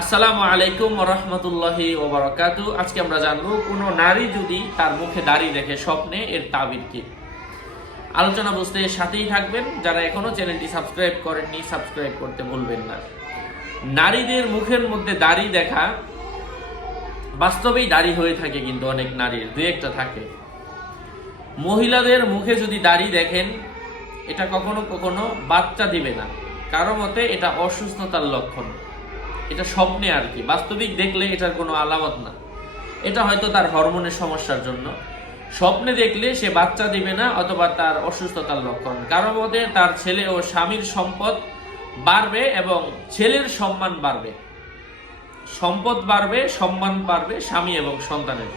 আসসালামু আলাইকুম রহমতুল্লাহি ওবরাকাত আজকে আমরা জানব, কোনো নারী যদি তার মুখে দাঁড়িয়ে দেখে স্বপ্নে, এর তাবির কি? আলোচনা বুঝতে সাথেই থাকবেন। যারা এখনও চ্যানেলটি সাবস্ক্রাইব করেননি, সাবস্ক্রাইব করতে ভুলবেন না। নারীদের মুখের মধ্যে দাড়ি দেখা বাস্তবেই দাড়ি হয়ে থাকে কিন্তু অনেক নারীর, দু একটা থাকে। মহিলাদের মুখে যদি দাড়ি দেখেন, এটা কখনো কখনো বাচ্চা দিবে না। কারও মতে এটা অসুস্থতার লক্ষণ। এটা স্বপ্নে আর কি। বাস্তবিক দেখলে এটার কোনো আলামত না। এটা হয়তো তার হরমোনের সমস্যার জন্য। স্বপ্নে দেখলে সে বাচ্চা দিবে না অথবা তার অসুস্থতার লক্ষণ। কারও মতে তার ছেলে ও স্বামীর সম্পদ বাড়বে এবং ছেলের সম্মান বাড়বে। সম্পদ বাড়বে, সম্মান বাড়বে স্বামী এবং সন্তানের।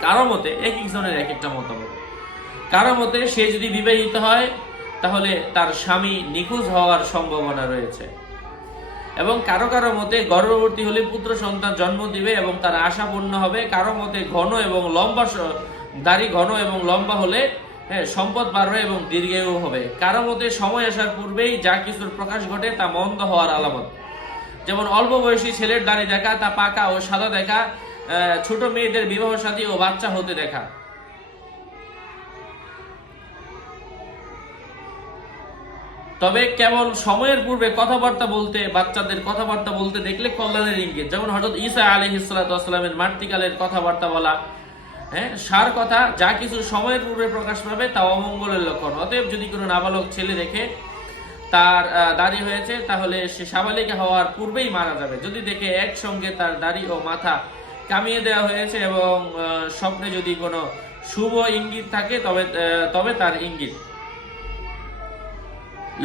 কারও মতে এক একজনের এক একটা মতামত। কারও মতে সে যদি বিবাহিত হয়, তাহলে তার স্বামী নিখোঁজ হওয়ার সম্ভাবনা রয়েছে। এবং কারও কারও মতে গর্ভবতী হলে পুত্র সন্তান জন্ম দিবে এবং তার আশা পূর্ণ হবে। কারও মতে ঘন এবং লম্বা দাড়ি ঘন এবং লম্বা হলে হ্যাঁ সম্পদ বাড়বে এবং দীর্ঘায়ু হবে। কারও মতে সময় আসার পূর্বেই যা কিছুর প্রকাশ ঘটে তা মন্দ হওয়ার আলামত। যেমন অল্প বয়সী ছেলের দাড়ি দেখা, তা পাকা ও সাদা দেখা ছোট মেয়েদের বিবাহ সাথী ও বাচ্চা হতে দেখা। তবে কেবল সময়ের পূর্বে কথাবার্তা বলতে, বাচ্চাদের কথাবার্তা বলতে দেখলে কল্যাণের ইঙ্গিত। যেমন হজরত ঈসা আলী ইসলাতামের মাতৃকালের কথাবার্তা বলা হ্যাঁ সার কথা, যা কিছু সময়ের পূর্বে প্রকাশ পাবে তা অমঙ্গলের লক্ষণ। অতএব যদি কোনো নাবালক ছেলে দেখে তার দাড়ি হয়েছে, তাহলে সে সাবালিকা হওয়ার পূর্বেই মারা যাবে। যদি দেখে একসঙ্গে তার দাড়ি ও মাথা কামিয়ে দেওয়া হয়েছে এবং স্বপ্নে যদি কোনো শুভ ইঙ্গিত থাকে, তবে তবে তার ইঙ্গিত।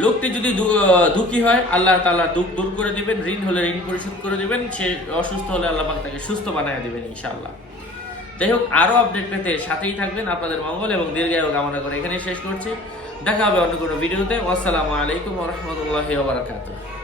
লোকটি যদি দুঃখী হয়, আল্লাহ তালা দুঃখ দূর করে দিবেন, ঋণ হলে ঋণ পরিশোধ করে দিবেন, সে অসুস্থ হলে আল্লাহ পাক তাকে সুস্থ বানায় দিবেন ইনশাআল্লাহ। যাই হোক, আরও আপডেট পেতে সাথেই থাকবেন আপনাদের মঙ্গল এবং দীর্ঘায়ু কামনা করে এখানে শেষ করছি। দেখা হবে অন্য কোনো ভিডিওতে। আসসালামু আলাইকুম রহমতুল্লাহ বারাকাতুহু।